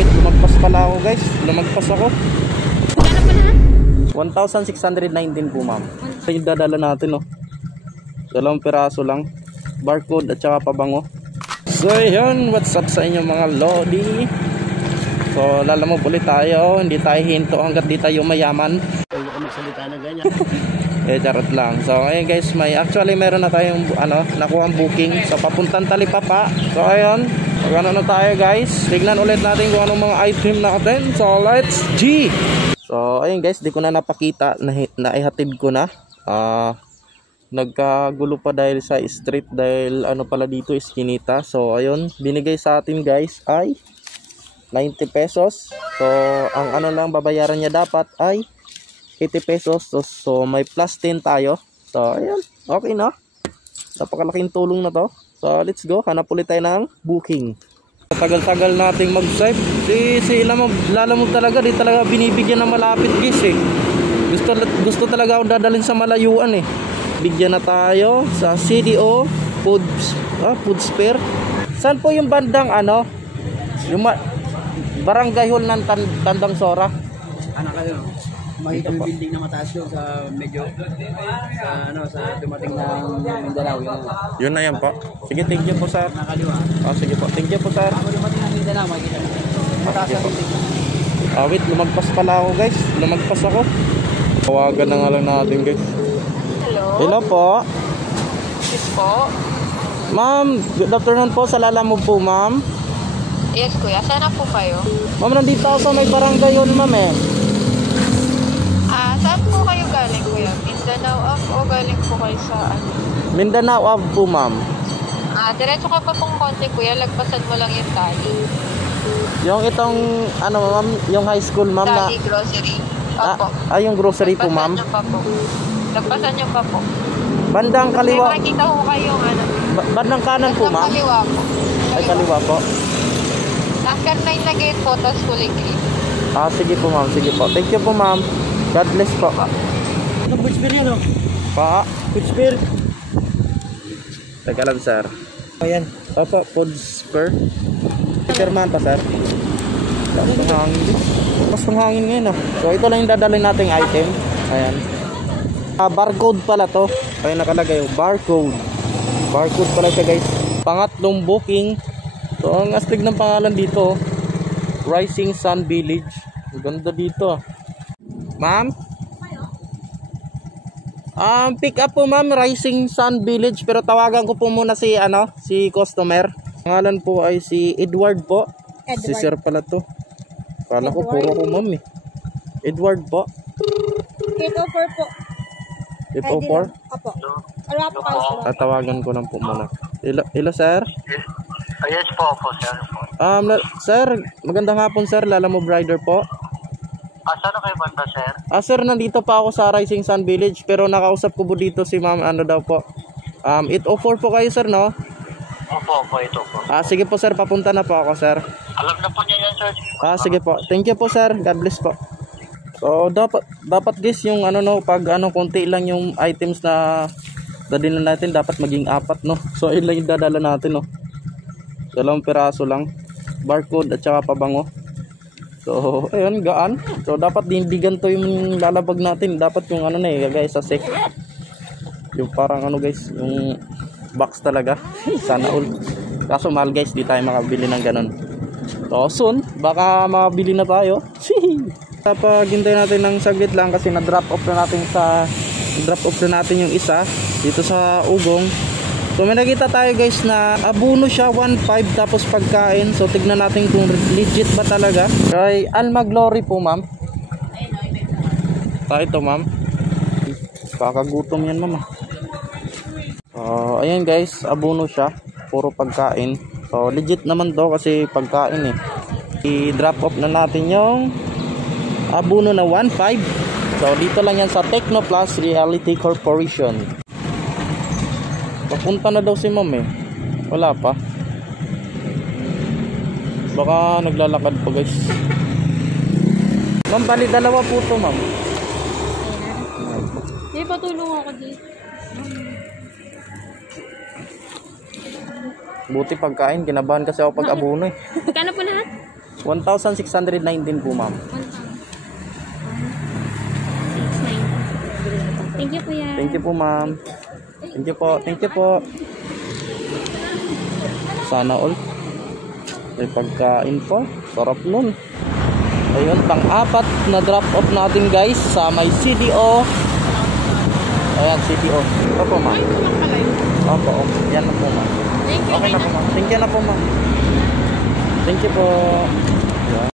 Wait, lumagpas pala ako guys. Lumagpas ako. Magkano pa lahat? 1,619 po ma'am. Ito yung dadala natin oh. 2 piraso lang. Barcode at saka pabango. So yun, what's up sa inyo mga lodi. So lalamog ulit tayo. Hindi tayo hinto hanggat di tayo mayaman. Huwag ka magsalita na ganyan. Charot lang. So ayun guys, actually meron na tayong nakuha ang booking. So papuntang Talipapa. So ayun, magano na tayo guys. Tignan ulit natin kung anong mga item natin. So let's G. So ayun guys, di ko na napakita, naihatid ko na. Nagkagulo pa dahil sa street, dahil ano pala dito iskinita. So ayun, binigay sa atin guys ay 90 pesos. So ang ano lang babayaran niya dapat ay 80 pesos. So may plus 10 tayo. So ayun, okay na. Napakalaking tulong na to. So let's go, hanap ulit tayo ng booking. Tagal-tagal nating mag-swipe. Si lalamog talaga, di talaga binibigyan ng malapit guys eh. Gusto talaga ako dadalhin sa malayuan eh. Bigyan na tayo sa CDO Food Spare. Saan po yung bandang ano? Yung Barangay Hall ng Tandang Sora? Ano kayo? Makita yung building na mataas doon sa medyo sa dumating ng Mindanao Yun na yan po. Sige, thank you po sir. nakaliwa. Sige po, thank you po sir. Ako dumating ng Mindanao, makikita mo. Mataas ang building. Wait, lumagpas pala ako guys. Lumagpas ako. Tawagan na nga lang natin guys. Hello? Hello po. Yes po? Ma'am, good afternoon po. Sa Lalamog po ma'am. Yes kuya, sana po kayo? Ma'am, nandito ako sa may barangay yun ma'am eh. Saan po kayo galing kuya? Mindanao off o galing po kayo sa ano? Mindanao Ave po ma'am. Diretso ka pa pong konti kuya, lagpasan mo lang yung tali. Yung itong ano ma'am, yung high school ma'am na Tali grocery. Opo. yung grocery po ma'am. Lagpasan nyo pa po. Bandang kaliwa. May makikita ko kayong ano. Bandang kanan po ma'am. Kaliwa po. Ay kaliwa po. After 9 na gate po, tapos kulay green. Sige po ma'am, sige po. Thank you po ma'am. God bless po. Ano food spare yun Pa. Food spare. Teka lang sir. Ayan. Opo, food spare. Chairman pa sir. Lakas ng hangin. Lakas ng hangin ngayon ah. So ito lang yung dadalhin nating item. Ayan. Barcode pala to. Ayan nakalagay yung barcode. Barcode pala siya guys. Pangatlong booking. So ang astig ng pangalan dito, Rising Sun Village. Ang ganda dito ah. Ma'am? Pick up po ma'am, Rising Sun Village, pero tawagan ko po muna si customer. Pangalan po ay si Edward po. Edward. Si sir pala to. Kala ko puro ko ma'am eh. Edward po. 804 po. 804? Apo. Wala po kayo. Tatawagan ko lang po muna. Hello sir? Yes po sir. Sir, magandang hapon sir, Lalamog Rider po. Saan kayo banda sir? Sir, nandito pa ako sa Rising Sun Village, pero nakausap ko po dito si ma'am, ano daw po. 804 po kayo sir, no? Opo, ito po. Sige po sir, papunta na po ako sir. Alam na po niya yan sir. Sige po, thank you po sir, God bless po. So dapat guys, yung pag konti lang yung items na dadalhin natin, dapat maging 4 no. So yun lang yung dadala natin no. 2 piraso lang, barcode at saka pabango. So ayun, gaan. So dapat hindi ganito yung lalabag natin, dapat yung guys sa sec. Yung parang guys, yung box talaga. Sana all. Kaso mahal guys, di tayo makabili ng ganun. So soon, baka makabili na tayo. Paghintay natin ng saglit lang kasi na-drop off na natin yung isa dito sa Ugong. So may nakita tayo guys na abono siya 1.5 tapos pagkain. So tignan natin kung legit ba talaga. Kay Alma Glory po ma'am. Ito ma'am. Kakagutom yan ma'am. Ayan guys, abono siya. Puro pagkain. So legit naman to kasi pagkain eh. I-drop off na natin yung abono na 1.5. So dito lang yan sa Technoplus Realty Corporation. Papunta na daw si ma'am eh. Wala pa. Baka naglalakad pa guys. Ma'am, bali dalawa po to ma'am. May patulong ako dito. Buti pagkain, kinabahan kasi ako pag abono eh. Magkano po lahat? 1,619 po, ma'am. 690. Thank you, kuya. Thank you po, ma'am. Thank you po. Thank you po. Sana all. May pagkain po. Sarap nun. Ayun, pang-apat na drop off natin guys sa may CDO. Ayan, CDO. Ito po, ma'am. Opo, opo. Yan na po, ma'am. Okay na po, ma'am. Thank you na po, ma'am. Thank you po.